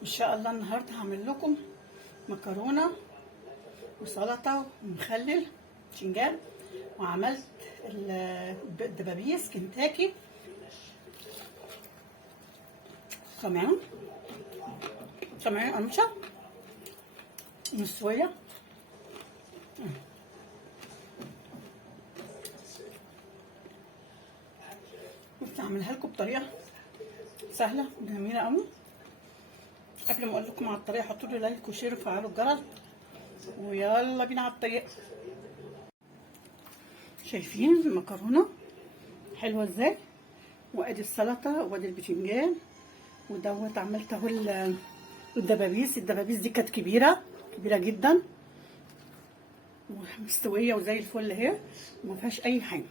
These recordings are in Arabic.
ان شاء الله النهارده هعمل لكم مكرونه وسلطه ومخلل باذنجان، وعملت الدبابيس كنتاكي. سامعين قرمشه مستويه. بس هعملها لكم بطريقه سهله وجميله قوي. قبل ما اقول لكم على الطريقه حطوا لي لايك وشير وفعلوا الجرس، ويلا بينا على الطريقه. شايفين المكرونه حلوه ازاي، وادي السلطه وادي البتنجان، ودوت عملت اهو الدبابيس دي كانت كبيره جدا ومستويه وزي الفل اهي، وما فيهاش اي حاجه.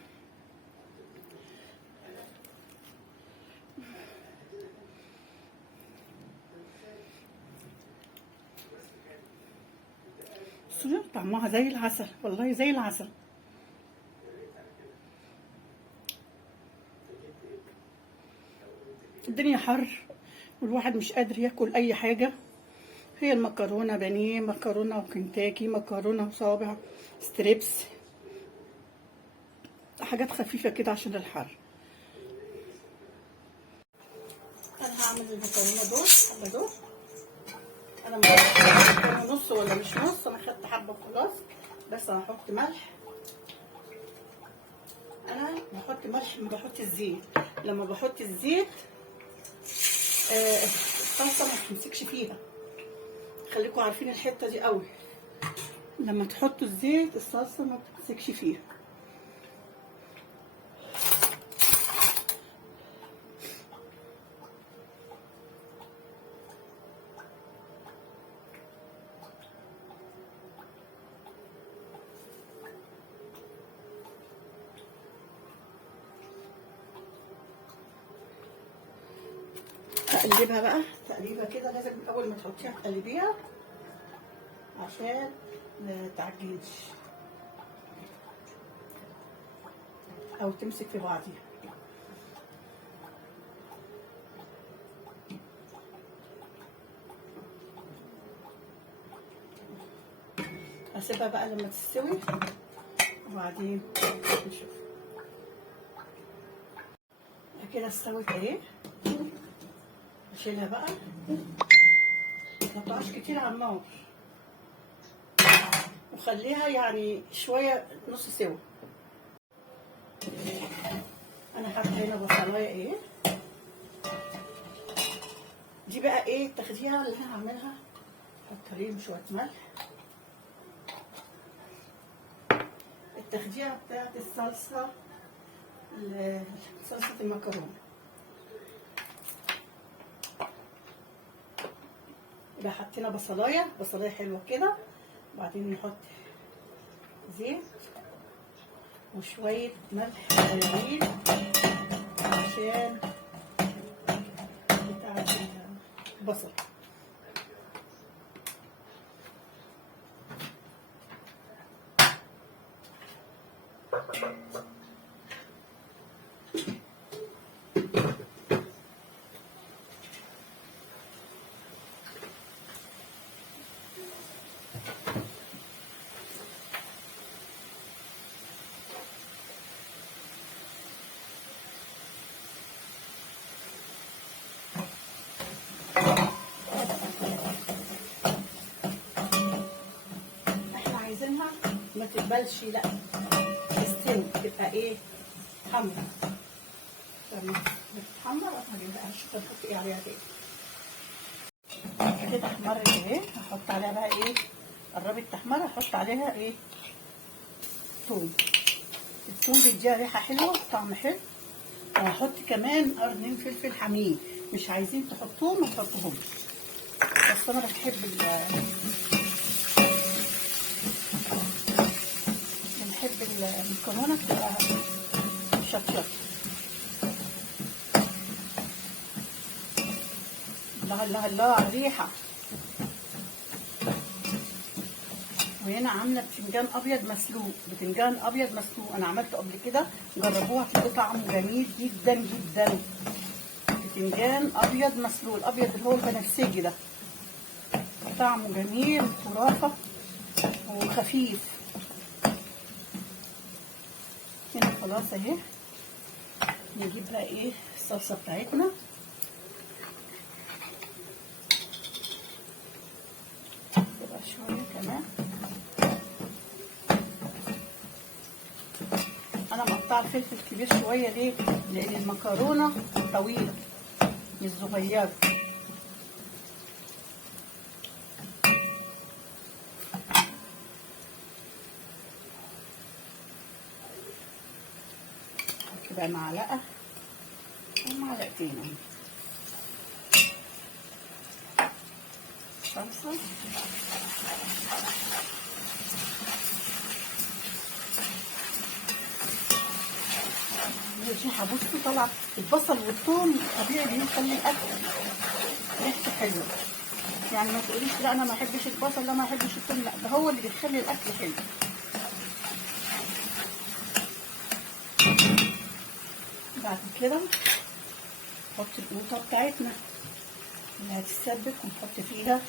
طعمها زي العسل، والله زي العسل. الدنيا حر والواحد مش قادر ياكل اي حاجه، هي المكرونه بانيه، مكرونه وكنتاكي، مكرونه وصابع ستريبس، حاجات خفيفه كده عشان الحر. انا هعمل المكرونه دول انا مش نص ولا مش نص، انا خدت حبه خلاص. بس انا هحط ملح، انا بحط ملح ما بحط الزيت. لما بحط الزيت الصلصه ما بتمسكش فيها، خليكم عارفين الحته دي قوي. لما تحطوا الزيت الصلصه ما بتمسكش فيها. تقلبها بقى تقليبه كده، لازم اول ما تحطيها تقلبيها عشان ما تعجنش او تمسك في بعضيها. هسيبها بقى لما تستوي وبعدين نشوف. كده استوت اهي، اشيلها بقى، متحطهاش كتير على النار وخليها يعني شويه نص سوا. انا حاطه هنا بصلايه ايه دي بقى ايه تاخديها اللي انا هعملها. حط عليهم شويه ملح، التخديعه بتاعت صلصه المكرونه. يبقى حطينا بصلايه حلوه كده، وبعدين نحط زيت وشويه ملح قليلين عشان بتاع البصل. ما تقبلش، لا تستوي تبقى ايه حمرا. لما تتحمر هجيبها اشوف هنحط ايه عليها تاني. كده احمرت اهي، هحط عليها بقى ايه، قربت تحمر هحط عليها ايه توم. التوم بيديها ريحه حلوه طعم حلو، وهحط كمان قرنين فلفل حامين، مش عايزين تحطوهم ما تحطوهمش، بس انا بحب المكرونه تبقى شطشط. الله على الريحه. وهنا عامله بتنجان ابيض مسلوق، انا عملته قبل كده، جربوها هتلاقوا طعمه جميل جدا جدا. بتنجان ابيض مسلوق، الابيض اللي هو البنفسجي ده، طعمه جميل خرافة وخفيف. هنا خلاص اهي. نجيب بقى ايه الصلصة بتاعتنا. تبقى شوية كمان. انا مقطعه الفلفل كبير شويه ليه؟ لان المكرونه طويله مش صغيره. كده معلقه ومعلقتين صلصه. الريحه بصوا طالعه. البصل والثوم طبيعي بيخلي الاكل ريحته حلوه. يعني ما تقوليش لا انا ما احبش البصل، لا ما احبش الثوم، لا ده هو اللي بيخلي الاكل حلو. بعد كده نحط القوطه بتاعتنا اللي هتتسبك ونحط فيها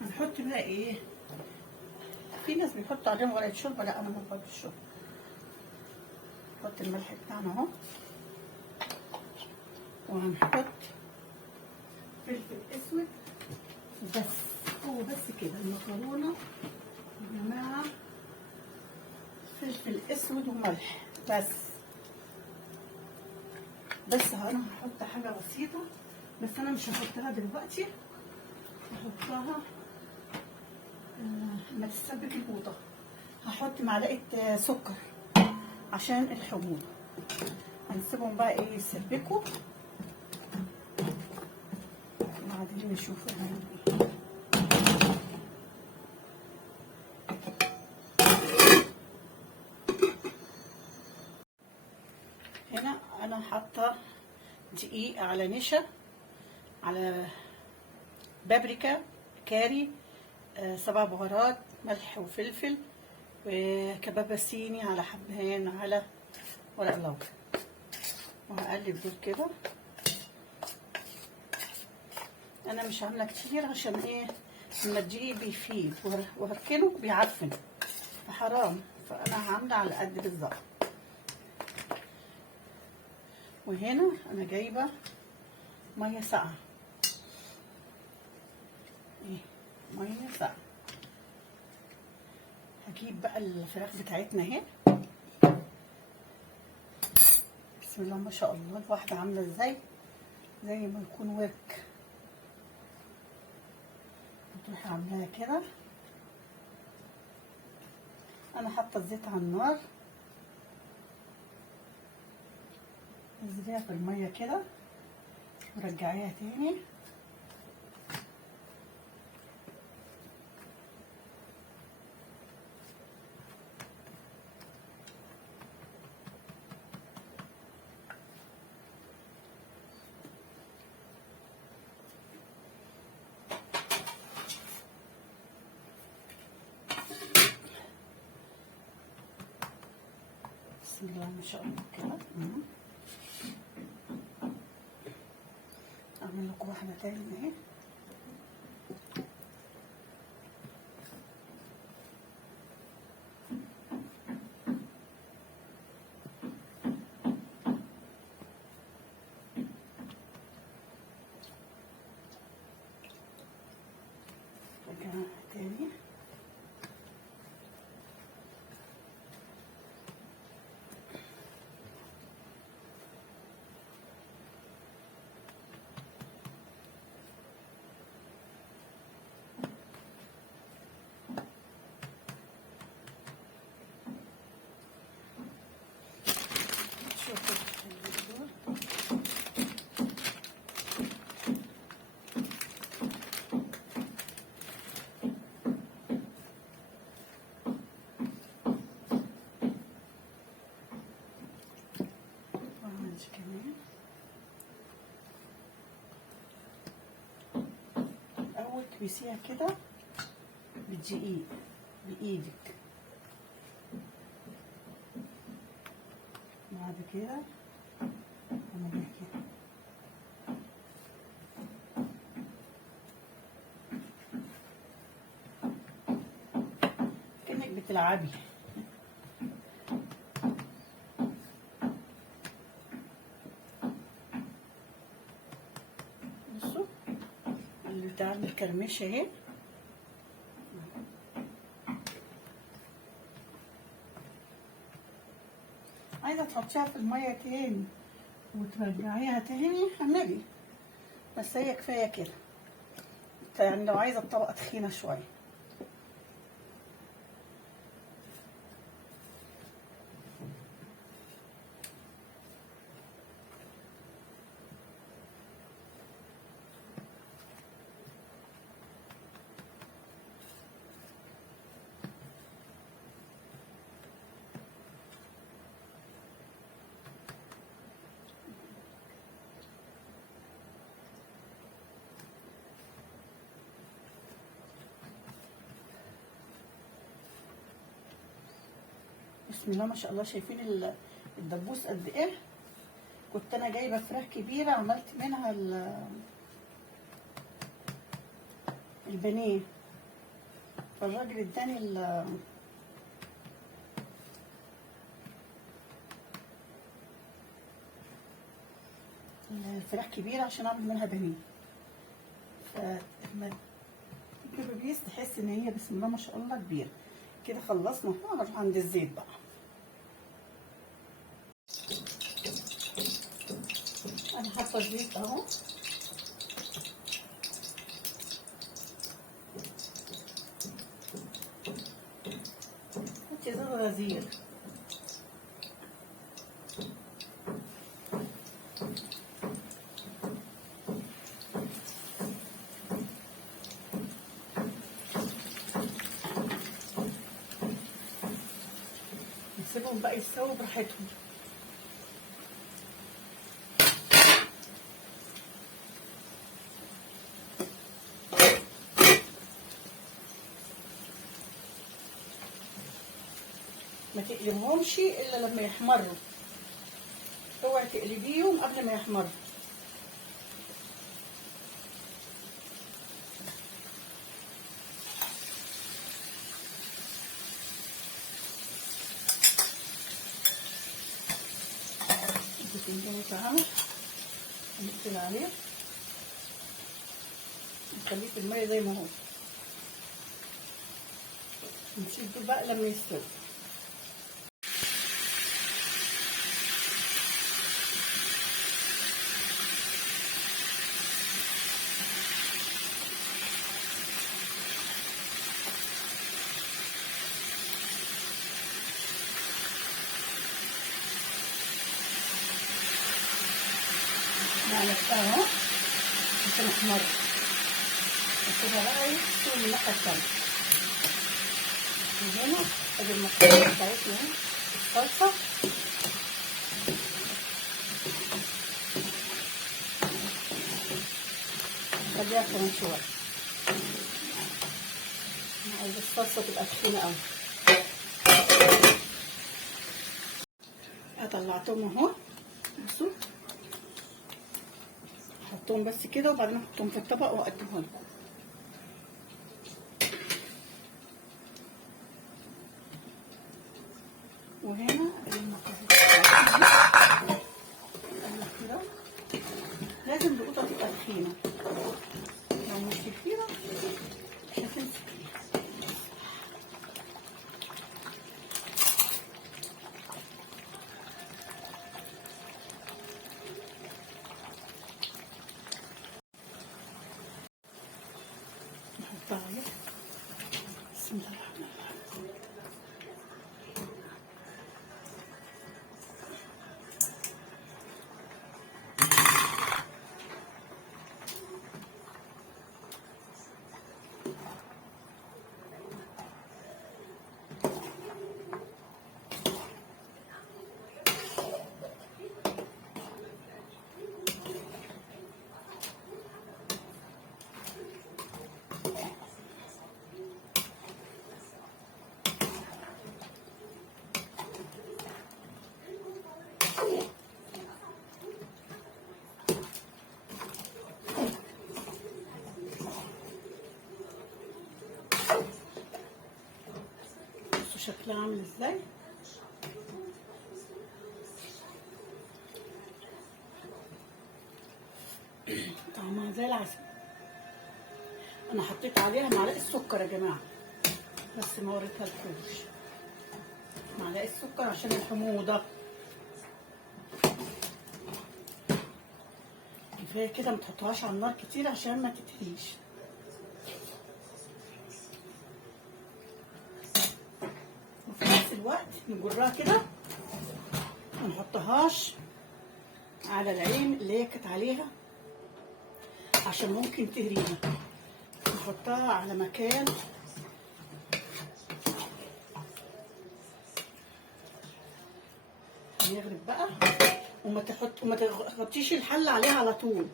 هنحط بقى ايه. في ناس بيحطوا عليهم ورقه شوربه، لا انا ما بحطش شوربه. نحط الملح بتاعنا اهو، وهنحط فلفل اسود بس. هو بس كده المكرونه يا جماعه، فلفل اسود وملح بس. انا هحط حاجه بسيطه بس انا مش هحطها دلوقتي، هحطها لما تتسبك القوطه. هحط معلقه سكر عشان الحموضه. هنسيبهم بقى ايه يتسبكوا وبعدين نشوف هنعمل ايه. هنا انا حاطه دقيق على نشا على بابريكا كاري، 7 بهارات، ملح وفلفل وكبابه صيني على حبهان على ورق لورا. وهقلب دول كده. انا مش عامله كتير عشان ايه؟ لما الدقيق بيفيد وهركنه بيعفن فحرام، فانا عامله على قد بالظبط. وهنا انا جايبه ميه ساقعه، ايه ميه ساقعه. هجيب بقى الفراخ بتاعتنا اهي. بسم الله ما شاء الله، الواحده عامله ازاي زي ما يكون ورك. تروحي عاملاها كده. انا حاطه الزيت على النار، نزليها في الميه كده ورجعيها تاني. بسم الله ما شاء الله كده. اعمل لكم واحده تاني اهي. رجعها تاني. كمان اول تبيسيها كده بالدقيق بايدك. بعد كده اعمليها كده. كأنك بتلعبي. بصوا البتاع مكرمشه اهي. عايزه تحطيها في الميه تاني وترجعيها تاني اعملي، بس هي كفايه كده. يعني لو عايزه الطبقه تخينه شويه. بسم الله ما شاء الله. شايفين الدبوس قد ايه؟ كنت انا جايبه فراخ كبيره عملت منها البانيه، فالراجل اداني الفراخ كبيره عشان اعمل منها بانيه. فلما الكبابيس تحس ان هي بسم الله ما شاء الله كبيره. كده خلصنا، هنروح عند الزيت بقى. انا حاطه الزيت اهو. حطي زيت غزير. نسيبهم بقى يستووا براحتهم. ما تقلبهمش الا لما يحمروا. اوعي تقلبيهم قبل ما يحمروا. البتنجان اتعمل، هنقفل عليه نخليه في الميه زي ما هو. نشده بقى لما يستوي. عملتها اهو عشان احمر. كده بقى يستوي من الناحيه التانيه. وهنا ادي المكرونه بتاعتنا اهي، الصلصه. خليها كمان شويه. انا عايزه الصلصه تبقى تخينه قوي. طلعتهم اهو. بصوا احطهم بس كده وبعدين احطهم في الطبق واقدمهم لكم. وهنا كده لازم القطه تبقى تخينه. لو مش كتيره مش هتمسك. نحطها عليه. بسم الله الرحمن الرحيم. شكلها عامل ازاي. طعمها زي العسل. انا حطيت عليها معلقه سكر يا جماعه، بس ما وريتها لكمش. معلقه سكر عشان الحموضه. كفايه كده، ما تحطهاش على النار كتير عشان ما تتهريش. وفي نفس الوقت نجرها كده، ما نحطهاش على العين اللي هي كانت عليها عشان ممكن تهريها. نحطها على مكان يغرب بقى، وما تغطيش الحله عليها على طول.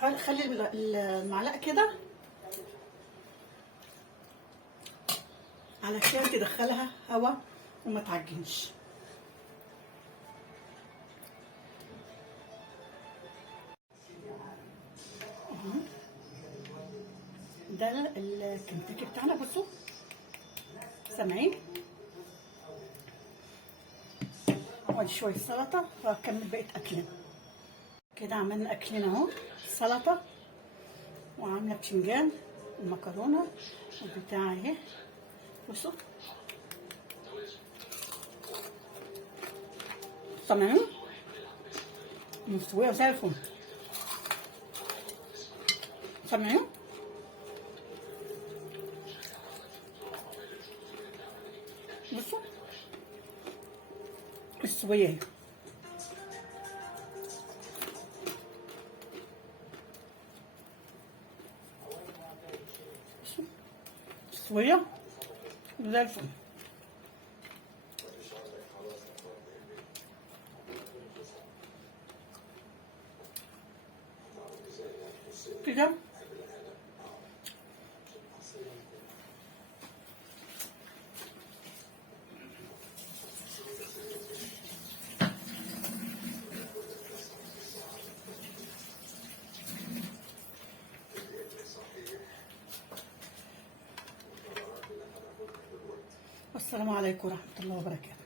خلي المعلقه كده علشان تدخلها هوا وما تعجنش. ده الكنتاكي بتاعنا، بصوا سامعين؟ وادي شويه سلطه وهكمل بقيه اكلنا. كده عملنا اكلنا اهو، سلطه وعامله بتنجان ومكرونه والبتاع اهي. بصوا سامعين؟ مستويه زي الفل. سامعين؟ بصوا مستويه اهي. مستويه زي الفل. كده والسلام عليكم ورحمة الله وبركاته.